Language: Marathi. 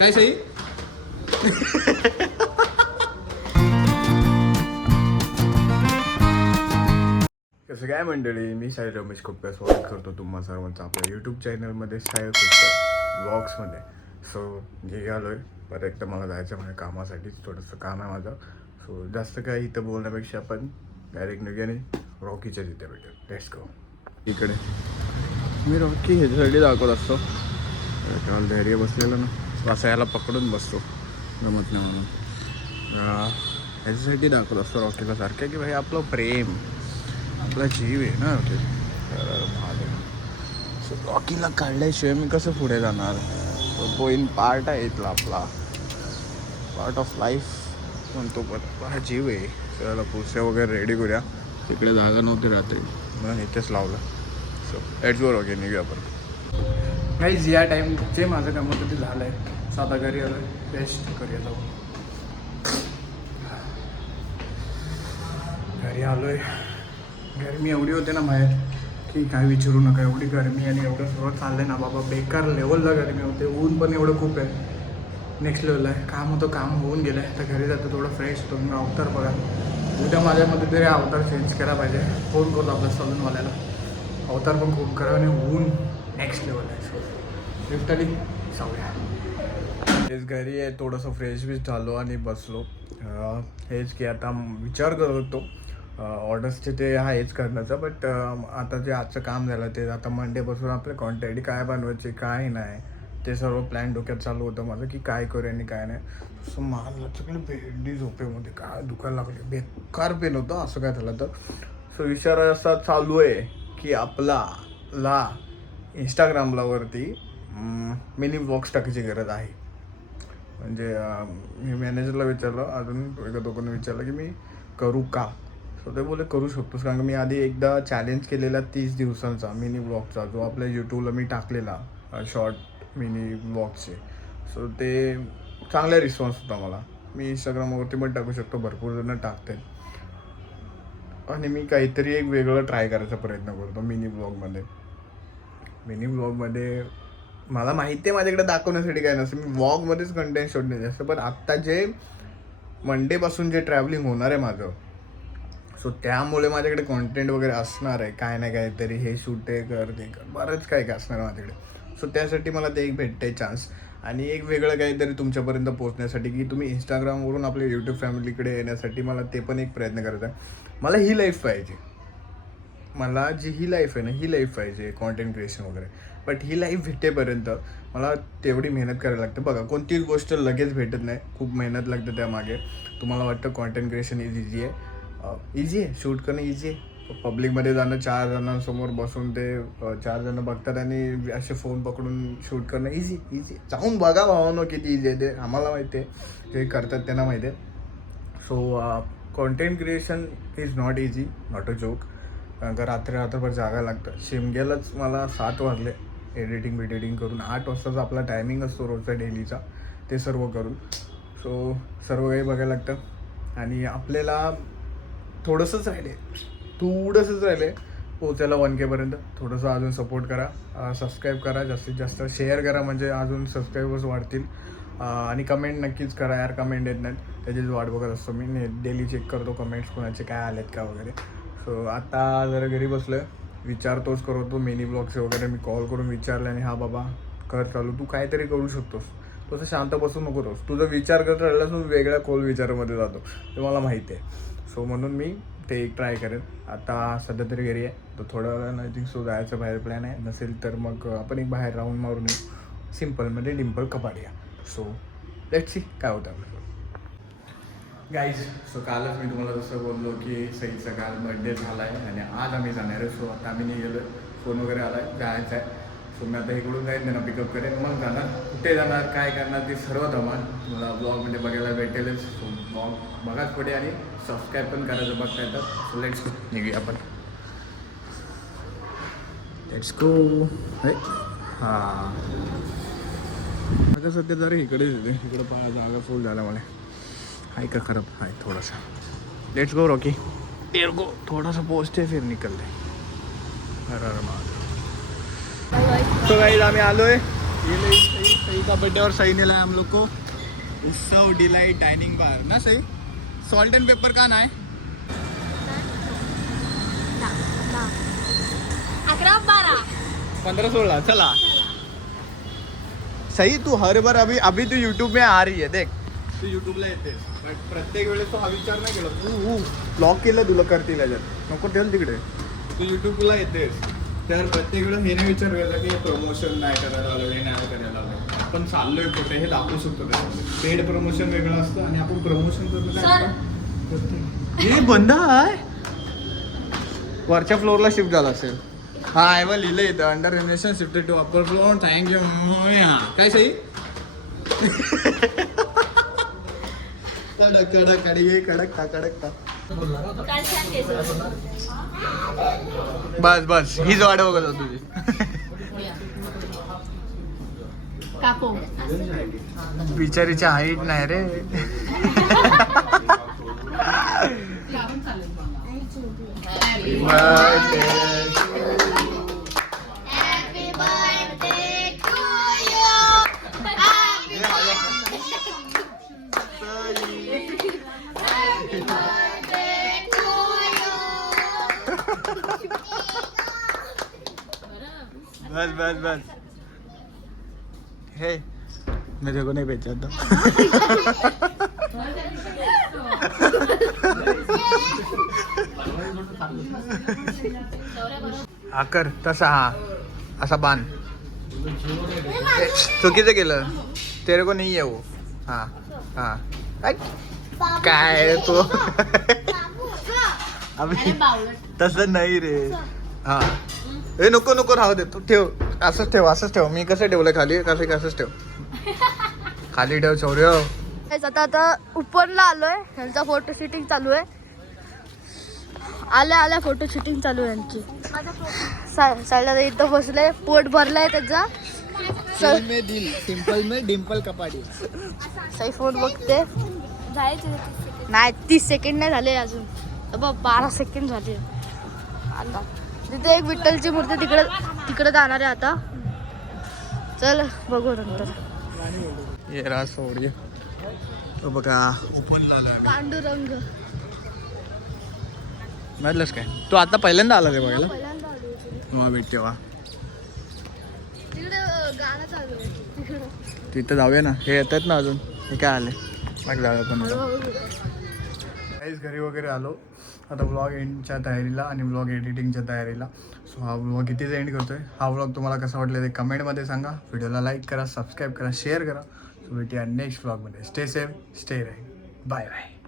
काय सई कसं काय मंडळी, मी साई रमेश खोपकर स्वागत करतो तुम्हा सर्वांचं आपल्या यूट्यूब चॅनलमध्ये साई खोपकर व्लॉग्समध्ये. सो निघालो आहे परत एकदा, मला जायचं माझ्या कामासाठीच, थोडंसं काम आहे माझं. सो जास्त काय इथं बोलण्यापेक्षा आपण डायरेक्ट निघाने रॉकीच्या तिथे भेटू. Let's go. इकडे मी रॉकी ह्याच्यासाठी दाखवत असतो, काल धैर्य बसलेलं ना, असं याला पकडून बसतो जमत नाही म्हणून. ह्याच्यासाठी दाखवत असतो रॉकीला सारखं की भाई आपलं प्रेम आपला जीव आहे ना रॉकी. सो रॉकीला काढल्याशिवाय मी कसं पुढे जाणार. तो इन पार्ट आहे इथला, आपला पार्ट ऑफ लाईफ म्हणतो, पण हा जीव आहे. त्याला पुढच्या वगैरे रेडी करूया. तिकडे जागा नव्हती रात्री म्हणून इथेच लावलं. सो लेट्स गो रॉकी, निघूया आपण. गाईज या टाईम जे माझं काम होतं ते झालं आहे. साधा घरी आलं, रेस्ट करूया जाऊ. घरी आलो आहे. गरमी एवढी होते ना बाहेर की काय विचारू नका. एवढी गरमी आणि एवढं सगळं चाललं आहे ना बाबा, बेकार लेवलला गरमी होते. ऊन पण एवढं खूप आहे, नेक्स्ट लेवलला आहे. काम होतं, काम होऊन गेलं आहे. तर घरी जातं थोडं फ्रेश होतो. मी अवतार बघा, उद्या माझ्यामध्ये तरी अवतार चेंज केला पाहिजे. फोन करतो आपल्या सलूनवाल्याला, अवतार पण खूप करा आणि ऊन नेक्स्ट लेवल आहे. सो लिफ्ट आली, जाऊया. हेच घरी आहे, थोडंसं फ्रेश बीच झालो आणि बसलो. हेच की आता विचार करत होतो ऑर्डर्सचे ते आहेच करण्याचं, बट आता जे आजचं काम झालं ते आता मंडेपासून आपले कॉन्टॅक्ट काय बनवायचे काय नाही ते सर्व प्लॅन डोक्यात चालू होतं माझं की काय करूया आणि काय नाही. सो मला सगळे भेंडी झोपेमध्ये काय दुखायला लागले, बेकार पेन होतं. असं काय झालं तर सो विचार असा चालू आहे की आपला इंस्टाग्रामला वरती मिनी ब्लॉग्स टाकायची गरज आहे. म्हणजे मी मॅनेजरला विचारलं, अजून एका दोघांना विचारलं की मी करू का. सो ते बोले करू शकतोस, कारण की मी आधी एकदा चॅलेंज केलेला 30 दिवसांचा मिनी ब्लॉगचा, जो आपल्या यूट्यूबला मी टाकलेला शॉर्ट मिनी ब्लॉगचे. सो ते चांगला रिस्पॉन्स होता मला. मी इंस्टाग्रामवरती पण टाकू शकतो, भरपूर जण टाकते. आणि मी काहीतरी एक वेगळं ट्राय करायचा प्रयत्न करतो मिनी ब्लॉगमध्ये. मला माहिती आहे माझ्याकडे दाखवण्यासाठी काय नसतं, मी व्लॉगमध्येच कंटेंट शोधण्याचे असतं. पण आत्ता जे मंडेपासून जे ट्रॅव्हलिंग होणार आहे माझं, सो त्यामुळे माझ्याकडे कॉन्टेंट वगैरे असणार आहे. काय नाही काहीतरी हे शूट ते कर ते कर, बरंच काय काय असणार आहे माझ्याकडे. सो त्यासाठी मला ते एक भेटते चान्स, आणि एक वेगळं काहीतरी तुमच्यापर्यंत पोहोचण्यासाठी की तुम्ही इंस्टाग्रामवरून आपल्या यूट्यूब फॅमिलीकडे येण्यासाठी मला ते पण एक प्रयत्न करत आहे. मला ही लाईफ पाहिजे, मला जी ही लाईफ आहे ना ही लाईफ पाहिजे, कॉन्टेंट क्रिएशन वगैरे. बट ही लाईफ भेटेपर्यंत मला तेवढी मेहनत करायला लागते. बघा, कोणतीच गोष्ट लगेच भेटत नाही, खूप मेहनत लागते त्यामागे. तुम्हाला वाटतं कॉन्टेंट क्रिएशन इझी आहे, इझी आहे, शूट करणं इझी आहे. पब्लिकमध्ये जाणं, 4 जणांसमोर बसून ते 4 जणं बघतात आणि असे फोन पकडून शूट करणं इझी. जाऊन बघा भावानो किती इझी आहे ते, आम्हाला माहिती आहे, जे करतात त्यांना माहिती आहे. So content creation is not easy, not a joke. कारण का रात्रभर जागा लागतं. शिमग्यालाच मला 7 वाजले एडिटिंग करून. 8 वाजताचा आपला टायमिंग असतो रोजचा डेलीचा, ते सर्व करून. सो सर्व काही बघायला लागतं. आणि आपल्याला थोडंसंच राहिले पोचायला 1K पर्यंत. थोडंसं अजून सपोर्ट करा, सबस्क्राईब करा, जास्तीत जास्त शेअर करा, म्हणजे अजून सबस्क्राईबर्स वाढतील. आणि कमेंट नक्कीच करा यार, कमेंट येत नाहीत, त्याचीच वाट बघत असतो मी. डेली चेक करतो कमेंट्स कोणाचे काय आलेत का वगैरे. सो आता जरा घरी बसलो आहे, विचारतोच करतो मिनी ब्लॉगचे वगैरे. मी कॉल करून विचारलं आणि हा बाबा कर चालू, तू काहीतरी करू शकतोस, तसं शांत बसून नको रोज. तुझा विचार करत राहिलास तू वेगळ्या खोल विचारामध्ये जातो, ते मला माहिती आहे. सो म्हणून मी ते एक ट्राय करेन. आता सध्या तरी घरी आहे, तर थोडं वेळा आय थिंक सो जायचं बाहेर प्लॅन आहे. नसेल तर मग आपण एक बाहेर राऊंड मारून येऊ, सिम्पलमध्ये Dimple Kapadia. So let's see काय होतं आपलं गाईज. सो कालच मी तुम्हाला जसं बोललो की सईचा काल बड्डे झाला आहे आणि आज आम्ही जाणार आहे. सो आता आम्ही नाही गेलो, फोन वगैरे आला आहे, जायचं आहे. सो मी आता इकडून जाईन, त्यांना पिकअप करेन, मग जाणार. कुठे जाणार काय करणार ते सर्व धमाल मला ब्लॉगमध्ये बघायला भेटेलच. सो ब्लॉग बघाच पुढे आणि सबस्क्राईब पण करायचं बघता येतं. सो लेट्स गो, निघूया आपण. Let's go. हां आता सध्या जरा इकडेच येते, इकडं जागा फुल झाला मला. आहे का खराब आहे थोडासा. लेट्स गो रॉकी, टेर गो. थोडासा पोचते फिर निकलते. तो गाईज आम्ही आलोय. सही का बर्थडे और सही नेला है हम लोग को उत्सव डिलाइट डाइनिंग बार ना सही. सॉल्ट एंड पेपर का नाही 11-12 15-16 चला. सही तू हर बार अभी तू यूट्यूब में आ रही है देख. तू यूट्यूबला येते प्रत्येक वेळेस तो हा विचार नाही केला तू ब्लॉग केलं तुला करतील याच्यात नको ठेव तिकडे. तू यूट्यूबला येतेस तर प्रत्येक वेळेस हे नाही विचार केला की प्रमोशन नाही करायला आलं हे नाही करायला आलं. आपण चाललोय कुठे हे दाखवू शकतो त्यामध्ये. पेड प्रमोशन वेगळं असतं आणि आपण प्रमोशन करतो काय असतं हे बंद आहे. वरच्या फ्लोअरला शिफ्ट झाला असेल. हा आहे बघ लिहिलं इथं under renovation shifted to upper floor thank you. काय सही कडक कडक आणि कडक का कडक का. काय छान केस बस बस हीच वाट बघत होतो तुझी. कापो बिचारीच्या हाईट नाही रे. बस बस बस हे मेरे को नहीं पहचानता. हा कर तसा हा असा बांध. चुकीचं केलं तेरे को नाही येऊ. हा हा काय तो तसं नाही रे. हा ए नको नको राहू दे तू ठेव असंच ठेव. मी कसं ठेवलं खाली कसंच ठेव खाली ठेव शौर्य. आता उपरला आलोय. यांचा फोटो शूटिंग चालू आहे. आल्या फोटो शूटिंग चालू आहे यांची. साईडला इथं बसलंय पोट भरलाय त्याचा. सिंपल में डिम्पल कपाडी. सही फोन बघते नाही 30 सेकंड नाही झाले अजून. 12 सेकंड झाले. आता तिथे एक विठ्ठलची मूर्ती तिकडे जाणार आहे आता. चल बघू नंतर. ये रा सोड तो बघा ओपन झालं. पांडुरंग माहितलंस काय तू आता पहिल्यांदा आला रे बघायला. मग भेट तेव्हा तिकडे गाणं चालू आहे. तिथं जाऊया ना. हे येतात ना अजून हे काय आले मग जाऊया पण. काहीच घरी वगैरे आलो आता व्लॉग एंडच्या तयारीला आणि व्लॉग एडिटिंगच्या तयारीला. सो हा व्लॉग इथेच एंड करतोय. हा व्लॉग तुम्हाला कसा वाटला ते कमेंटमध्ये सांगा. व्हिडिओला लाईक करा, सबस्क्राईब करा, शेअर करा. सो भेटूया नेक्स्ट व्लॉगमध्ये. Stay safe, stay right. Bye bye.